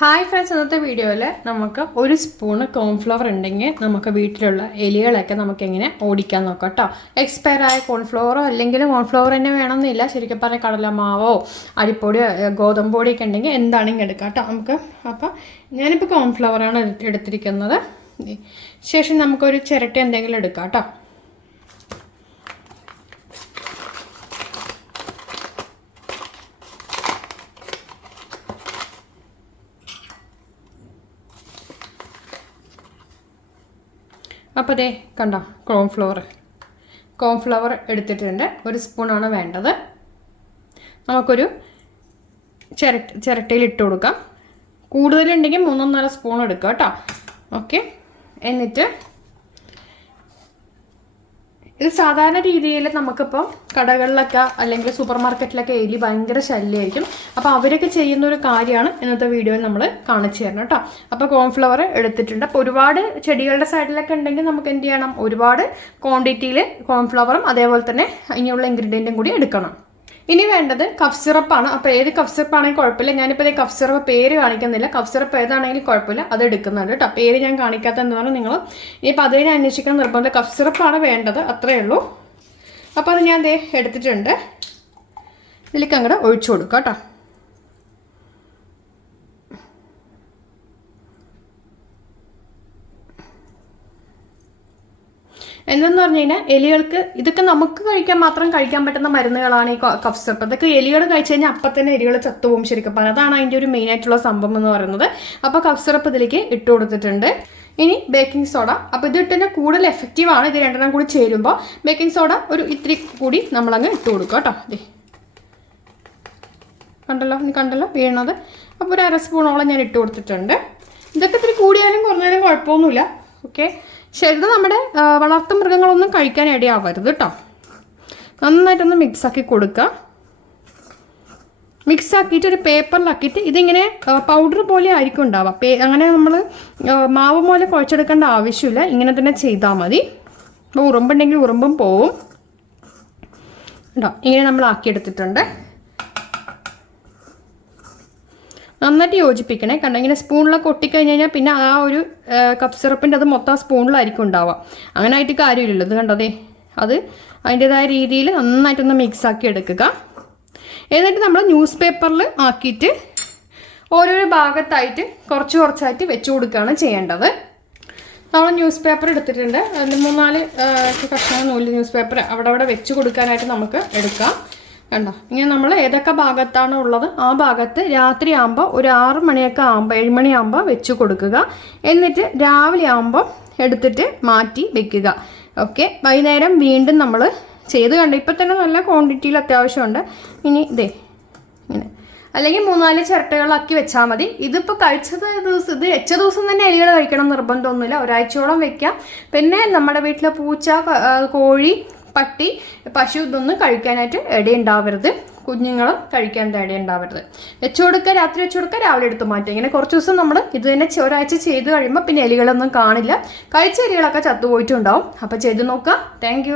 Hi friends, ഇന്നത്തെ വീഡിയോയിൽ നമുക്ക് ഒരു സ്പൂണ് കോൺഫ്ലവർ ഉണ്ടെങ്കിൽ നമുക്ക് വീട്ടിലുള്ള എലികളൊക്കെ നമുക്ക് എങ്ങനെ ഓടിക്കാൻ നോക്കാം കേട്ടോ. എക്സ്പയർ ആയ കോൺഫ്ലവറോ അല്ലെങ്കിൽ കോൺഫ്ലവർ തന്നെ വേണമെന്നില്ല, ശരിക്കും പറഞ്ഞാൽ കടലമാവോ അരിപ്പൊടിയോ ഗോതമ്പൊടിയൊക്കെ ഉണ്ടെങ്കിൽ എന്താണെങ്കിൽ എടുക്കാം കേട്ടോ നമുക്ക്. അപ്പോൾ ഞാനിപ്പോൾ കോൺഫ്ലവറാണ് എടുത്തിരിക്കുന്നത്. ശേഷം നമുക്കൊരു ചിരട്ട എന്തെങ്കിലും എടുക്കാം കേട്ടോ. അപ്പോൾ ദേ കണ്ടോ, കോൺഫ്ലവർ എടുത്തിട്ടുണ്ട്. ഒരു സ്പൂണാണ് വേണ്ടത്. നമുക്കൊരു ചിരട്ടയിൽ ഇട്ട് കൊടുക്കാം. കൂടുതലുണ്ടെങ്കിൽ 3-4 സ്പൂൺ എടുക്കുക കേട്ടോ. ഓക്കെ, എന്നിട്ട് ഇത് സാധാരണ രീതിയിൽ നമുക്കിപ്പോൾ കടകളിലൊക്കെ അല്ലെങ്കിൽ സൂപ്പർ മാർക്കറ്റിലൊക്കെ എലി ഭയങ്കര ശല്യമായിരിക്കും. അപ്പോൾ അവരൊക്കെ ചെയ്യുന്ന ഒരു കാര്യമാണ് ഇന്നത്തെ വീഡിയോയിൽ നമ്മൾ കാണിച്ചു തരണം കേട്ടോ. അപ്പോൾ കോൺഫ്ലവർ എടുത്തിട്ടുണ്ട്. അപ്പോൾ ഒരുപാട് ചെടികളുടെ സൈഡിലൊക്കെ ഉണ്ടെങ്കിൽ നമുക്ക് എന്ത് ചെയ്യണം, ഒരുപാട് ക്വാണ്ടിറ്റിയിൽ കോൺഫ്ലവറും അതേപോലെ തന്നെ ഇനിയുള്ള ഇൻഗ്രീഡിയൻറ്റും കൂടി എടുക്കണം. ഇനി വേണ്ടത് കഫ് സിറപ്പാണ്. അപ്പോൾ ഏത് കഫ് സിറപ്പാണെങ്കിലും കുഴപ്പമില്ല. ഞാനിപ്പോൾ കഫ് സിറപ്പ് പേര് കാണിക്കുന്നില്ല. കഫ് സിറപ്പ് ഏതാണെങ്കിലും കുഴപ്പമില്ല, അത് എടുക്കുന്നുണ്ട് കേട്ടോ. പേര് ഞാൻ കാണിക്കാത്ത എന്താണ് നിങ്ങൾ ഇനിയിപ്പോൾ അതിനെ അന്വേഷിക്കണം നിർബന്ധം. കഫ് സിറപ്പാണ് വേണ്ടത്, അത്രയേ ഉള്ളൂ. അപ്പോൾ അത് ഞാൻ എടുത്തിട്ടുണ്ട്. ഇതിലേക്ക് അങ്ങോട്ട് ഒഴിച്ചു കൊടുക്കാം കേട്ടോ. എന്തെന്ന് പറഞ്ഞു കഴിഞ്ഞാൽ എലികൾക്ക് ഇതൊക്കെ നമുക്ക് മാത്രം കഴിക്കാൻ പറ്റുന്ന മരുന്നുകളാണ് ഈ കഫ് സിറപ്പ്. അതൊക്കെ എലികൾ കഴിച്ചു കഴിഞ്ഞാൽ അപ്പം തന്നെ എലികൾ ചത്തുപോകും ശരിക്കും പറഞ്ഞാൽ. അതാണ് അതിൻ്റെ ഒരു മെയിനായിട്ടുള്ള സംഭവം എന്ന് പറയുന്നത്. അപ്പോൾ കഫ് സിറപ്പ് ഇതിലേക്ക് ഇട്ട് കൊടുത്തിട്ടുണ്ട്. ഇനി ബേക്കിംഗ് സോഡ. അപ്പോൾ ഇത് ഇട്ടതിന് കൂടുതൽ എഫക്റ്റീവാണ്. ഇത് രണ്ടെണ്ണം കൂടി ചേരുമ്പോൾ ബേക്കിംഗ് സോഡ ഒരു ഇത്തിരി കൂടി നമ്മളങ്ങ് ഇട്ട് കൊടുക്കുക കേട്ടോ. അതെ, കണ്ടല്ലോ വീണത്. അപ്പോൾ ഒരു 1/2 സ്പൂണോളം ഞാൻ ഇട്ട് കൊടുത്തിട്ടുണ്ട്. ഇതൊക്കെ ഇത്തിരി കൂടിയാലും കുറഞ്ഞാലും കുഴപ്പമൊന്നുമില്ല. ഓക്കെ, ശരി. ഇത് നമ്മുടെ വളർത്തു മൃഗങ്ങളൊന്നും കഴിക്കാൻ ഇടയാവരുത് കേട്ടോ. നന്നായിട്ടൊന്ന് മിക്സാക്കി കൊടുക്കുക. മിക്സാക്കിയിട്ട് ഒരു പേപ്പറിലാക്കിയിട്ട് ഇതിങ്ങനെ പൗഡർ പോലെ ആയിരിക്കും ഉണ്ടാവുക. അങ്ങനെ നമ്മൾ മാവ് പോലെ കുഴച്ചെടുക്കേണ്ട ആവശ്യമില്ല, ഇങ്ങനെ തന്നെ ചെയ്താൽ മതി. അപ്പോൾ ഉറുമ്പുണ്ടെങ്കിൽ ഉറുമ്പും പോവും കേട്ടോ. ഇങ്ങനെ നമ്മൾ ആക്കിയെടുത്തിട്ടുണ്ട്. നന്നായിട്ട് യോജിപ്പിക്കണേ. കണ്ടോ, ഇങ്ങനെ സ്പൂണിലൊക്കെ ഒട്ടിക്കഴിഞ്ഞ് കഴിഞ്ഞാൽ പിന്നെ ആ ഒരു കപ്പ് സിറപ്പിൻ്റെ അത് മൊത്തം ആ സ്പൂണിലായിരിക്കും ഉണ്ടാവുക. അങ്ങനെ ആയിട്ട് കാര്യമില്ലല്ലോ. ഇത് കണ്ടോ, അത് അതിൻ്റെതായ രീതിയിൽ നന്നായിട്ടൊന്ന് മിക്സാക്കി എടുക്കുക. എന്നിട്ട് നമ്മൾ ന്യൂസ് പേപ്പറിൽ ആക്കിയിട്ട് ഓരോരോ ഭാഗത്തായിട്ട് കുറച്ചായിട്ട് വെച്ച് കൊടുക്കുകയാണ് ചെയ്യേണ്ടത്. നമ്മൾ ന്യൂസ് പേപ്പർ എടുത്തിട്ടുണ്ട്. 3-4 കഷ്ണം നൂല് ന്യൂസ് പേപ്പർ അവിടെ വെച്ച് കൊടുക്കാനായിട്ട് നമുക്ക് എടുക്കാം. കണ്ടോ, ഇങ്ങനെ നമ്മൾ ഏതൊക്കെ ഭാഗത്താണ് ഉള്ളത് ആ ഭാഗത്ത് രാത്രി ആകുമ്പോൾ ഒരു 6 മണിയൊക്കെ ആകുമ്പോൾ 7 മണിയാകുമ്പോൾ വെച്ച് കൊടുക്കുക. എന്നിട്ട് രാവിലെ ആകുമ്പോൾ എടുത്തിട്ട് മാറ്റി വെക്കുക. ഓക്കെ, വൈകുന്നേരം വീണ്ടും നമ്മൾ ചെയ്ത് കണ്ടു. ഇപ്പം തന്നെ നല്ല ക്വാണ്ടിറ്റിയിൽ അത്യാവശ്യമുണ്ട്. ഇനി ഇങ്ങനെ അല്ലെങ്കിൽ 3-4 ചിരട്ടകളാക്കി വെച്ചാൽ മതി. ഇതിപ്പോൾ ഇത് വെച്ച ദിവസം തന്നെ എലികൾ കഴിക്കണം നിർബന്ധമൊന്നുമില്ല. ഒരാഴ്ചയോളം വെക്കാം. പിന്നെ നമ്മുടെ വീട്ടിലെ പൂച്ച, കോഴി, പട്ടി, പശു ഇതൊന്നും കഴിക്കാനായിട്ട് ഇടയുണ്ടാവരുത്. കുഞ്ഞുങ്ങളും കഴിക്കാൻ ഇടയുണ്ടാവരുത്. വെച്ചു കൊടുക്കുക, രാത്രി വെച്ചു കൊടുക്കുക, രാവിലെ എടുത്ത് മാറ്റുക. ഇങ്ങനെ കുറച്ച് ദിവസം നമ്മൾ ഇത് തന്നെ ഒരാഴ്ച ചെയ്ത് കഴിയുമ്പോൾ പിന്നെ എലികളൊന്നും കാണില്ല. കഴിച്ച എലികളൊക്കെ ചത്തുപോയിട്ടുണ്ടാവും. അപ്പോൾ ചെയ്ത് നോക്കുക. താങ്ക്